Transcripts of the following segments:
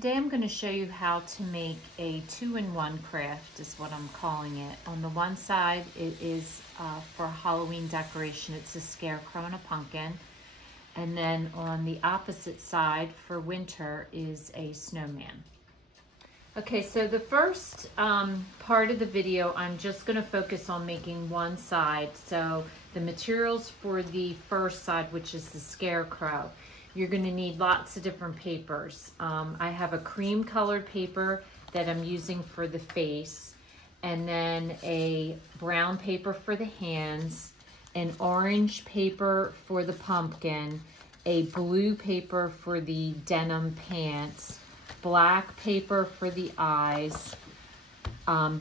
Today I'm going to show you how to make a two-in-one craft, is what I'm calling it. On the one side, it is for Halloween decoration. It's a scarecrow and a pumpkin. And then on the opposite side for winter is a snowman. Okay, so the first part of the video, I'm just going to focus on making one side. So the materials for the first side, which is the scarecrow, you're going to need lots of different papers. I have a cream colored paper that I'm using for the face, and then a brown paper for the hands, an orange paper for the pumpkin, a blue paper for the denim pants, black paper for the eyes.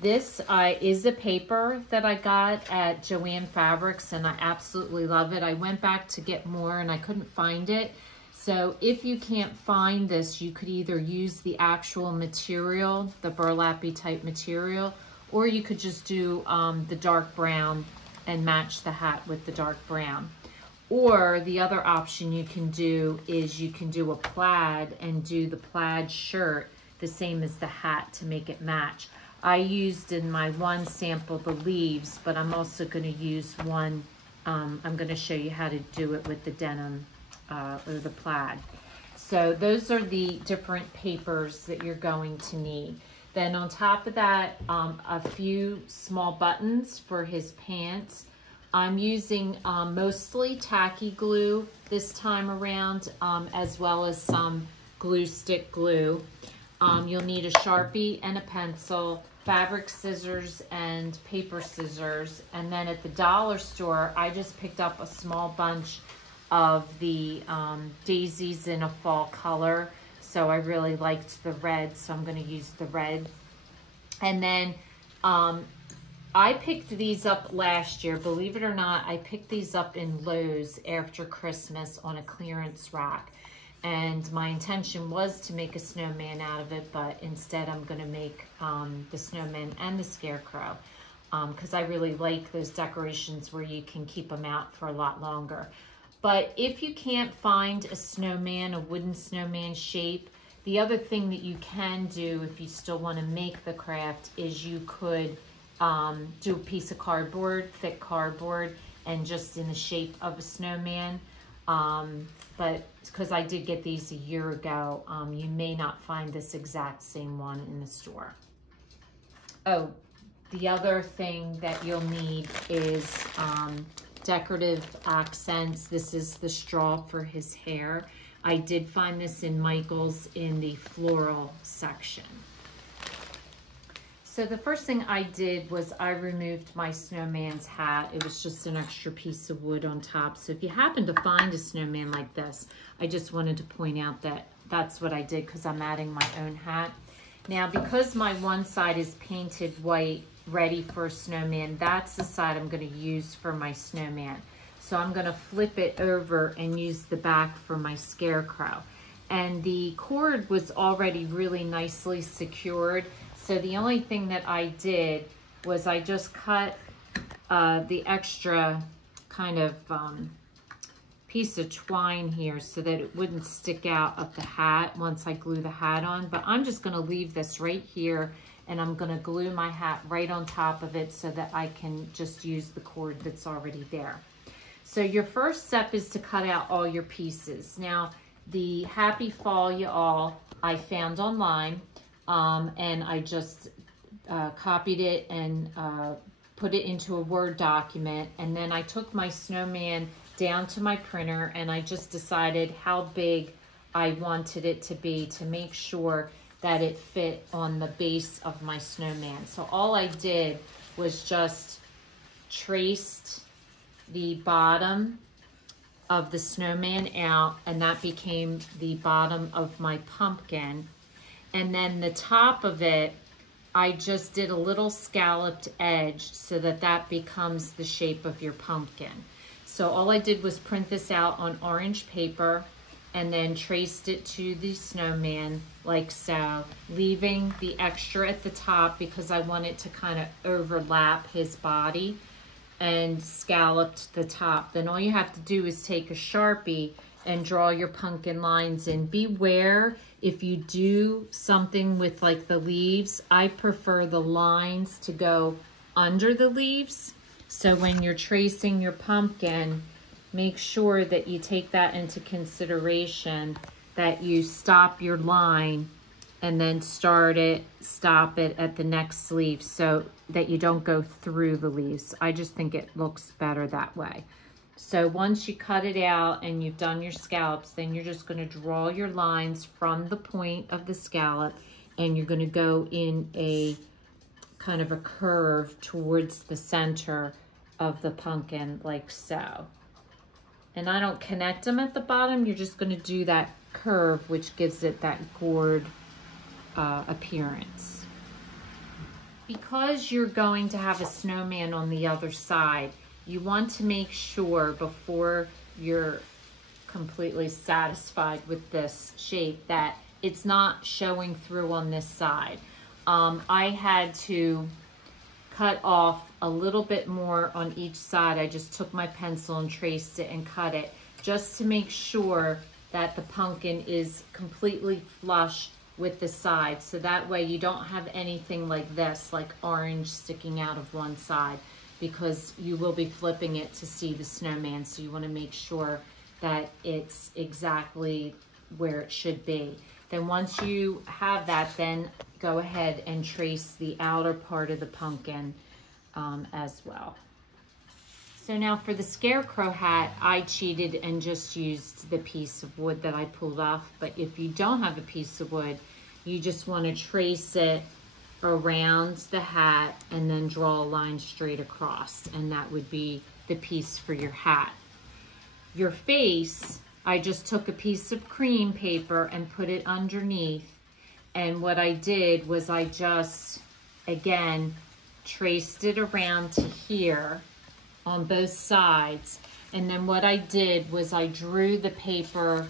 This is a paper that I got at Joann Fabrics, and I absolutely love it. I went back to get more and I couldn't find it. So if you can't find this, you could either use the actual material, the burlappy type material, or you could just do the dark brown and match the hat with the dark brown. Or the other option you can do is you can do a plaid and do the plaid shirt the same as the hat to make it match. I used in my one sample the leaves, but I'm also going to use one, I'm going to show you how to do it with the denim or the plaid. So those are the different papers that you're going to need. Then on top of that, a few small buttons for his pants. I'm using mostly tacky glue this time around, as well as some glue stick glue. You'll need a Sharpie and a pencil, fabric scissors and paper scissors. And then at the dollar store, I just picked up a small bunch of the daisies in a fall color. So I really liked the red, so I'm going to use the red. And then I picked these up last year. Believe it or not, I picked these up in Lowe's after Christmas on a clearance rack. And my intention was to make a snowman out of it, but instead I'm going to make the snowman and the scarecrow, because I really like those decorations where you can keep them out for a lot longer. But if you can't find a snowman, a wooden snowman shape, the other thing that you can do if you still want to make the craft is you could do a piece of cardboard, thick cardboard, and just in the shape of a snowman. But because I did get these a year ago, you may not find this exact same one in the store. Oh, the other thing that you'll need is decorative accents. This is the straw for his hair. I did find this in Michael's in the floral section. So the first thing I did was I removed my snowman's hat. It was just an extra piece of wood on top. So if you happen to find a snowman like this, I just wanted to point out that that's what I did because I'm adding my own hat. Now, because my one side is painted white, ready for a snowman, that's the side I'm going to use for my snowman. So I'm going to flip it over and use the back for my scarecrow. And the cord was already really nicely secured. So the only thing that I did was I just cut the extra kind of piece of twine here so that it wouldn't stick out of the hat once I glue the hat on. But I'm just going to leave this right here, and I'm going to glue my hat right on top of it so that I can just use the cord that's already there. So your first step is to cut out all your pieces. Now, the Happy Fall Ya All I found online, and I just copied it and put it into a Word document. And then I took my snowman down to my printer, and I just decided how big I wanted it to be to make sure that it fit on the base of my snowman. So all I did was just traced the bottom of the snowman out, and that became the bottom of my pumpkin. And then the top of it, I just did a little scalloped edge so that that becomes the shape of your pumpkin. So all I did was print this out on orange paper and then traced it to the snowman like so, leaving the extra at the top because I want it to kind of overlap his body, and scalloped the top. Then all you have to do is take a Sharpie and draw your pumpkin lines in. Beware if you do something with like the leaves, I prefer the lines to go under the leaves. So when you're tracing your pumpkin, make sure that you take that into consideration, that you stop your line and then stop it at the next leaf so that you don't go through the leaves. I just think it looks better that way. So once you cut it out and you've done your scallops, then you're just gonna draw your lines from the point of the scallop, and you're gonna go in a kind of a curve towards the center of the pumpkin, like so. And I don't connect them at the bottom, you're just gonna do that curve, which gives it that gourd appearance. Because you're going to have a snowman on the other side, you want to make sure before you're completely satisfied with this shape that it's not showing through on this side. I had to cut off a little bit more on each side. I just took my pencil and traced it and cut it just to make sure that the pumpkin is completely flush with the sides. So that way you don't have anything like this, like orange sticking out of one side, because you will be flipping it to see the snowman. So you want to make sure that it's exactly where it should be. Then once you have that, then go ahead and trace the outer part of the pumpkin as well. So now for the scarecrow hat, I cheated and just used the piece of wood that I pulled off. But if you don't have a piece of wood, you just want to trace it around the hat and then draw a line straight across, and that would be the piece for your hat. Your face, I just took a piece of cream paper and put it underneath, and what I did was I just, again, traced it around to here on both sides, and then what I did was I drew the paper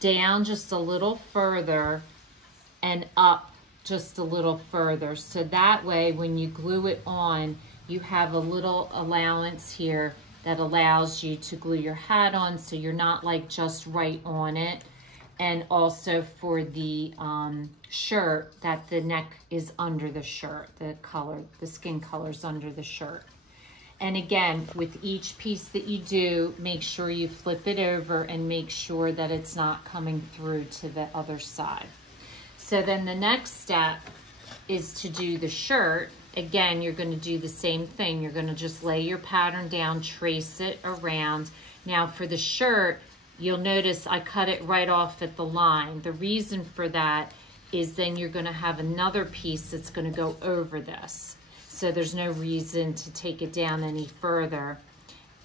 down just a little further and up just a little further, so that way when you glue it on, you have a little allowance here that allows you to glue your hat on, so you're not like just right on it. And also for the shirt, that the neck is under the shirt, the skin color's under the shirt. And again, with each piece that you do, make sure you flip it over and make sure that it's not coming through to the other side. So then the next step is to do the shirt. Again, you're going to do the same thing. You're going to just lay your pattern down, trace it around. Now for the shirt, you'll notice I cut it right off at the line. The reason for that is then you're going to have another piece that's going to go over this. So there's no reason to take it down any further.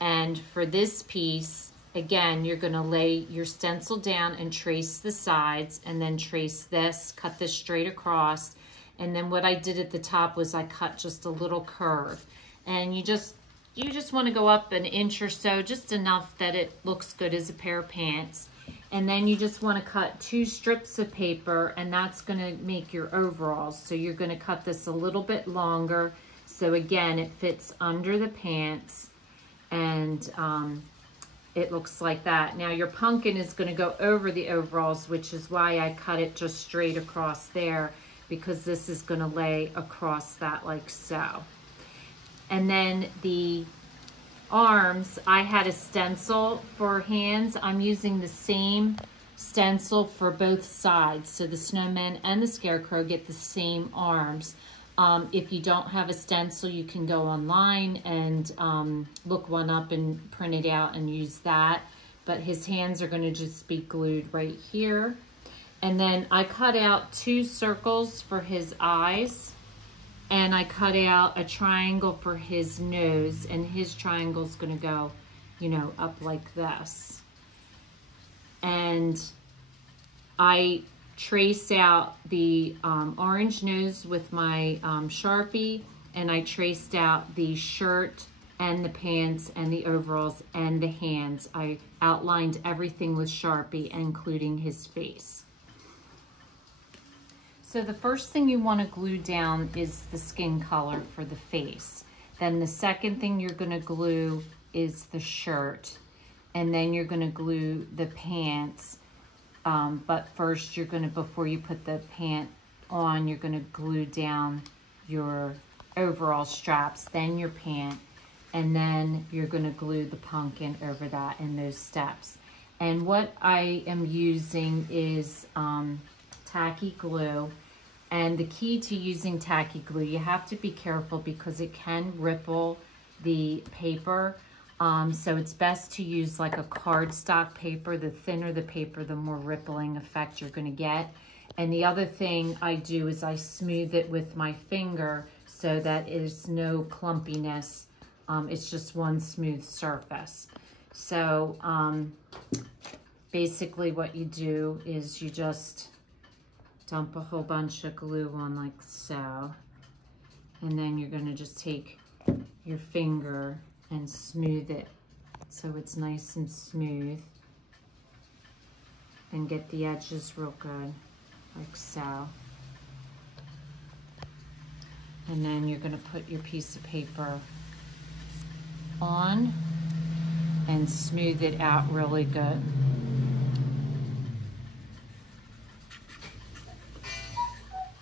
And for this piece, again, you're going to lay your stencil down and trace the sides, and then trace this, cut this straight across. And then what I did at the top was I cut just a little curve. And you just want to go up an inch or so, just enough that it looks good as a pair of pants. And then you just want to cut 2 strips of paper, and that's going to make your overalls. So you're going to cut this a little bit longer. So again, it fits under the pants, and it looks like that. Now your pumpkin is going to go over the overalls, which is why I cut it just straight across there, because this is going to lay across that like so. And then the arms, I had a stencil for hands. I'm using the same stencil for both sides. So the snowman and the scarecrow get the same arms. If you don't have a stencil, you can go online and look one up and print it out and use that. But his hands are going to just be glued right here. And then I cut out 2 circles for his eyes. And I cut out a triangle for his nose, and his triangle's gonna go, you know, up like this. And I trace out the orange nose with my Sharpie, and I traced out the shirt and the pants and the overalls and the hands. I outlined everything with Sharpie, including his face. So the first thing you want to glue down is the skin color for the face. Then the second thing you're going to glue is the shirt. and then you're gonna glue the pants. But first you're gonna, before you put the pant on, you're gonna glue down your overall straps, then your pant, and then you're gonna glue the pumpkin over that in those steps. And what I am using is tacky glue. And the key to using tacky glue, you have to be careful because it can ripple the paper. So it's best to use like a cardstock paper. The thinner the paper, the more rippling effect you're gonna get. And the other thing I do is I smooth it with my finger so that there's no clumpiness. It's just one smooth surface. So basically what you do is you just dump a whole bunch of glue on like so. And then you're gonna just take your finger and smooth it so it's nice and smooth. And get the edges real good, like so. And then you're gonna put your piece of paper on and smooth it out really good.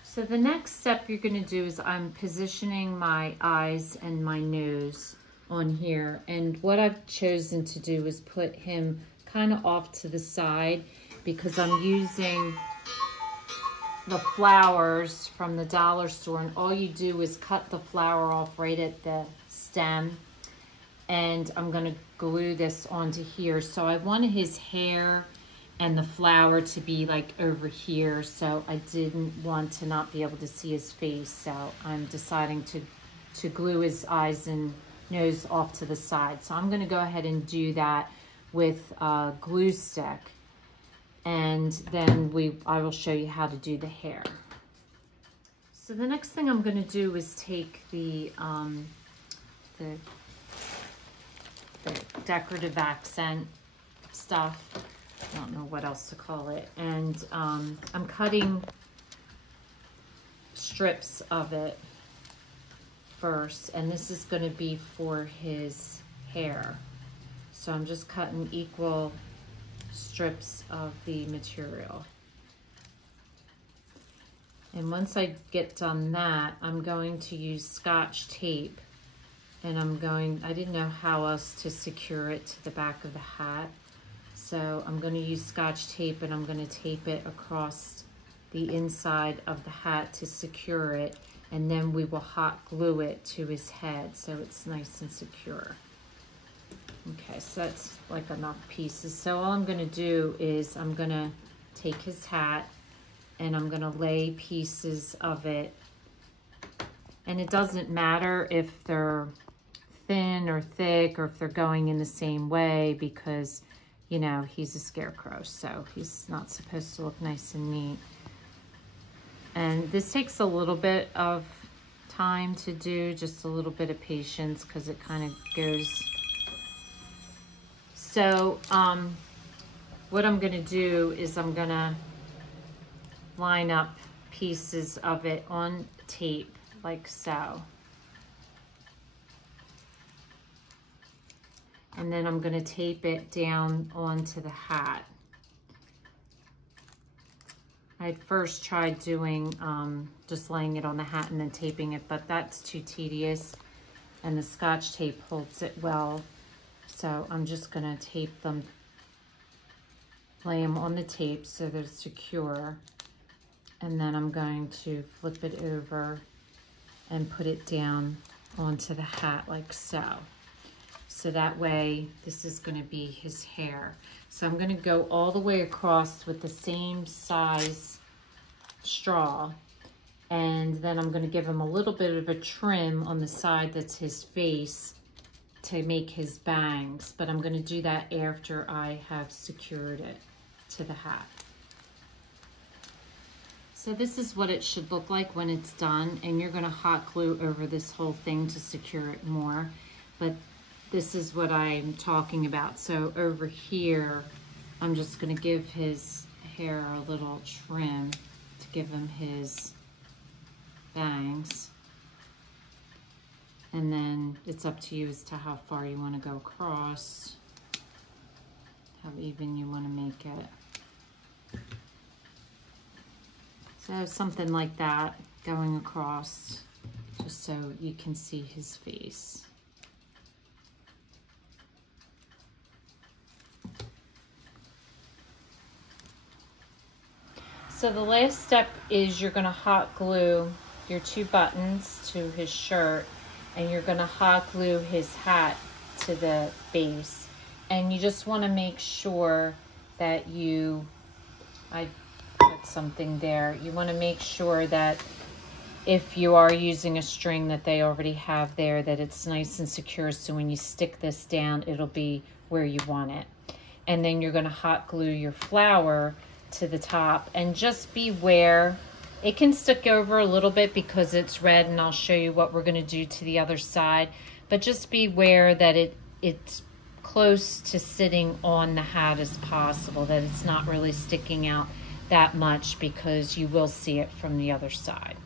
So the next step you're gonna do is I'm positioning my eyes and my nose on here. And what I've chosen to do is put him kind of off to the side because I'm using the flowers from the dollar store, and all you do is cut the flower off right at the stem, and I'm gonna glue this onto here. So I wanted his hair and the flower to be like over here, so I didn't want to not be able to see his face, so I'm deciding to glue his eyes and nose off to the side. So I'm gonna go ahead and do that with a glue stick. And then I will show you how to do the hair. So the next thing I'm going to do is take the decorative accent stuff. I don't know what else to call it. And I'm cutting strips of it first. And this is going to be for his hair. So I'm just cutting equal strips of the material. And once I get done that, I'm going to use Scotch tape, and I didn't know how else to secure it to the back of the hat. So I'm going to use Scotch tape, and I'm going to tape it across the inside of the hat to secure it, and then we will hot glue it to his head so it's nice and secure. Okay, so that's like enough pieces. So all I'm gonna do is I'm gonna take his hat and I'm gonna lay pieces of it. And it doesn't matter if they're thin or thick or if they're going in the same way because, you know, he's a scarecrow, so he's not supposed to look nice and neat. And this takes a little bit of time to do, just a little bit of patience because it kind of goes. So what I'm gonna do is I'm gonna line up pieces of it on tape like so. And then I'm gonna tape it down onto the hat. I first tried doing just laying it on the hat and then taping it, but that's too tedious and the Scotch tape holds it well. So I'm just gonna tape them, lay them on the tape so they're secure. And then I'm going to flip it over and put it down onto the hat like so. So that way, this is gonna be his hair. So I'm gonna go all the way across with the same size straw. And then I'm gonna give him a little bit of a trim on the side that's his face to make his bangs, but I'm gonna do that after I have secured it to the hat. So this is what it should look like when it's done, and you're gonna hot glue over this whole thing to secure it more, but this is what I'm talking about. So over here, I'm just gonna give his hair a little trim to give him his bangs. And then it's up to you as to how far you want to go across. how even you want to make it. So something like that going across, just so you can see his face. So the last step is you're going to hot glue your 2 buttons to his shirt, and you're going to hot glue his hat to the base. And you just want to make sure that I put something there. You want to make sure that if you are using a string that they already have there, that it's nice and secure, so when you stick this down, it'll be where you want it. And then you're going to hot glue your flower to the top, and just beware, it can stick over a little bit because it's red, and I'll show you what we're going to do to the other side, but just beware that it's close to sitting on the hat as possible, that it's not really sticking out that much, because you will see it from the other side.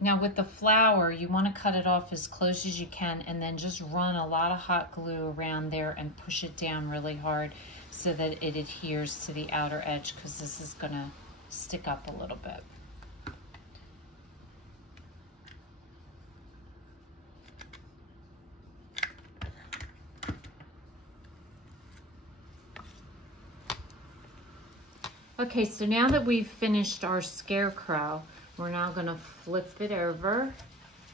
Now with the flower, you want to cut it off as close as you can, and then just run a lot of hot glue around there and push it down really hard so that it adheres to the outer edge, because this is going to stick up a little bit. Okay, so now that we've finished our scarecrow, we're now going to flip it over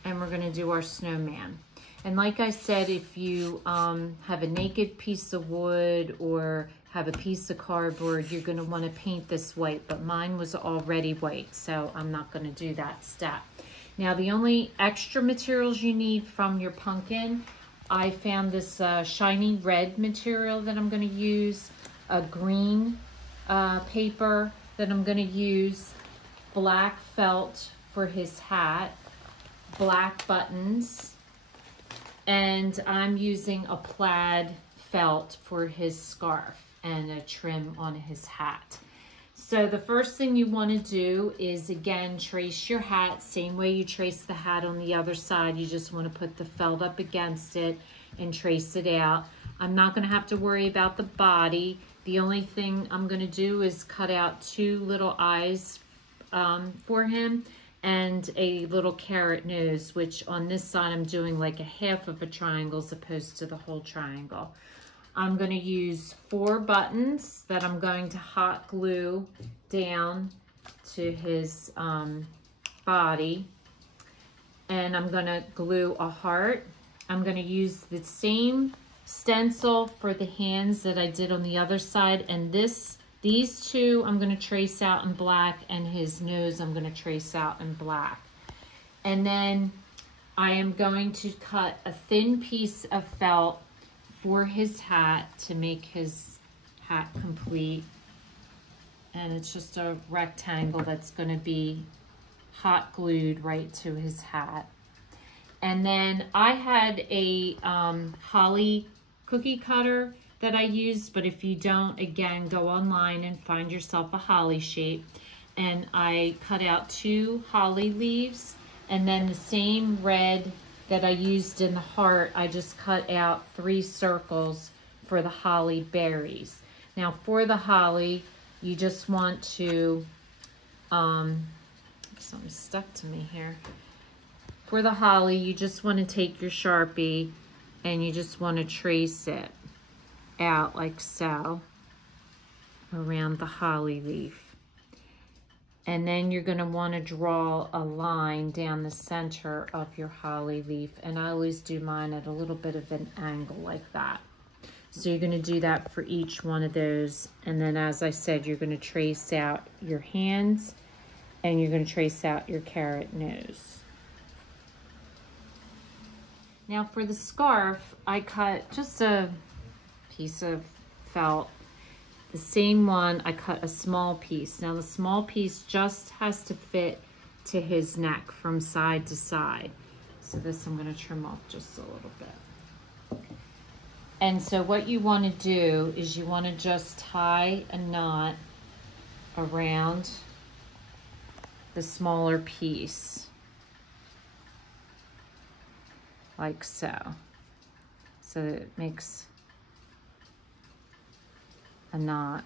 and we're going to do our snowman. And like I said, if you have a naked piece of wood or have a piece of cardboard, you're going to want to paint this white, but mine was already white, so I'm not going to do that step. Now the only extra materials you need from your pumpkin, I found this shiny red material that I'm going to use, a green paper that I'm going to use, black felt for his hat, black buttons, and I'm using a plaid felt for his scarf and a trim on his hat. So the first thing you want to do is, again, trace your hat, same way you trace the hat on the other side. You just want to put the felt up against it and trace it out. I'm not going to have to worry about the body. The only thing I'm going to do is cut out 2 little eyes for him and a little carrot nose, which on this side I'm doing like a half of a triangle as opposed to the whole triangle. I'm going to use 4 buttons that I'm going to hot glue down to his body, and I'm going to glue a heart. I'm going to use the same stencil for the hands that I did on the other side, and these 2 I'm going to trace out in black, and his nose I'm going to trace out in black. And then I am going to cut a thin piece of felt for his hat to make his hat complete, and it's just a rectangle that's going to be hot glued right to his hat. And then I had a holly cookie cutter that I used, but if you don't, again, go online and find yourself a holly shape. And I cut out 2 holly leaves, and then the same red that I used in the heart, I just cut out 3 circles for the holly berries. Now for the holly, you just want to, something stuck to me here. For the holly, you just want to take your Sharpie and you just want to trace it out like so around the holly leaf. And then you're going to want to draw a line down the center of your holly leaf. And I always do mine at a little bit of an angle like that. So you're going to do that for each one of those. And then, as I said, you're going to trace out your hands and you're going to trace out your carrot nose. Now for the scarf, I cut just a piece of felt. The same one, I cut a small piece. Now the small piece just has to fit to his neck from side to side. So this I'm going to trim off just a little bit. And so what you want to do is you want to just tie a knot around the smaller piece, like so. So it makes a knot.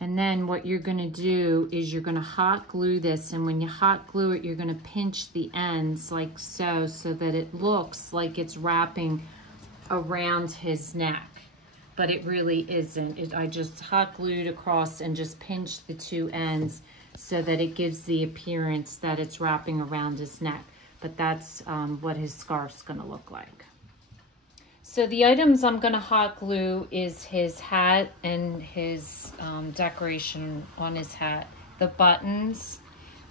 And then what you're gonna do is you're gonna hot glue this, and when you hot glue it, you're gonna pinch the ends like so, so that it looks like it's wrapping around his neck, but it really isn't. I just hot glued across and just pinched the two ends so that it gives the appearance that it's wrapping around his neck. But that's what his scarf's gonna look like. So the items I'm gonna hot glue is his hat and his decoration on his hat. The buttons,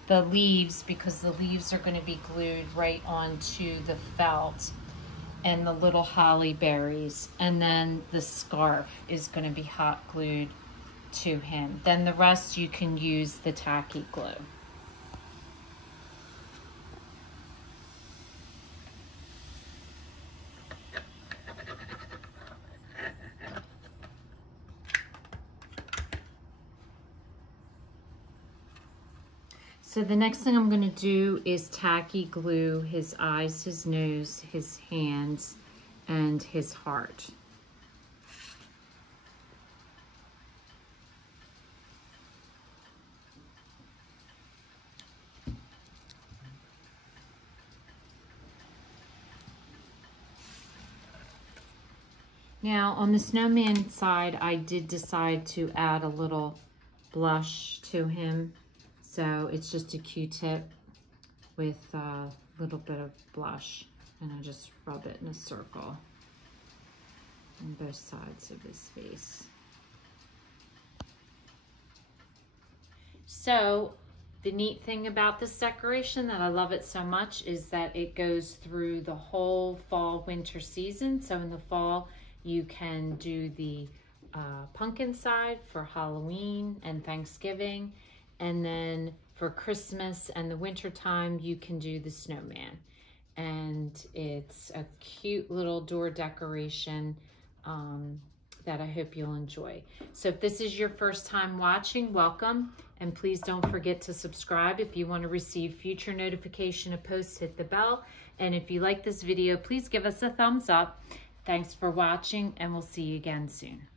the leaves, because the leaves are gonna be glued right onto the felt, and the little holly berries. And then the scarf is gonna be hot glued to him. Then the rest you can use the tacky glue. So the next thing I'm gonna do is tacky glue his eyes, his nose, his hands, and his heart. Now on the snowman side, I did decide to add a little blush to him. So it's just a Q-tip with a little bit of blush, and I just rub it in a circle on both sides of his face. So the neat thing about this decoration that I love it so much is that it goes through the whole fall winter season. So in the fall you can do the pumpkin side for Halloween and Thanksgiving. And then for Christmas and the winter time, you can do the snowman. And it's a cute little door decoration that I hope you'll enjoy. So if this is your first time watching, welcome. And please don't forget to subscribe. If you want to receive future notification of posts, hit the bell. And if you like this video, please give us a thumbs up. Thanks for watching, and we'll see you again soon.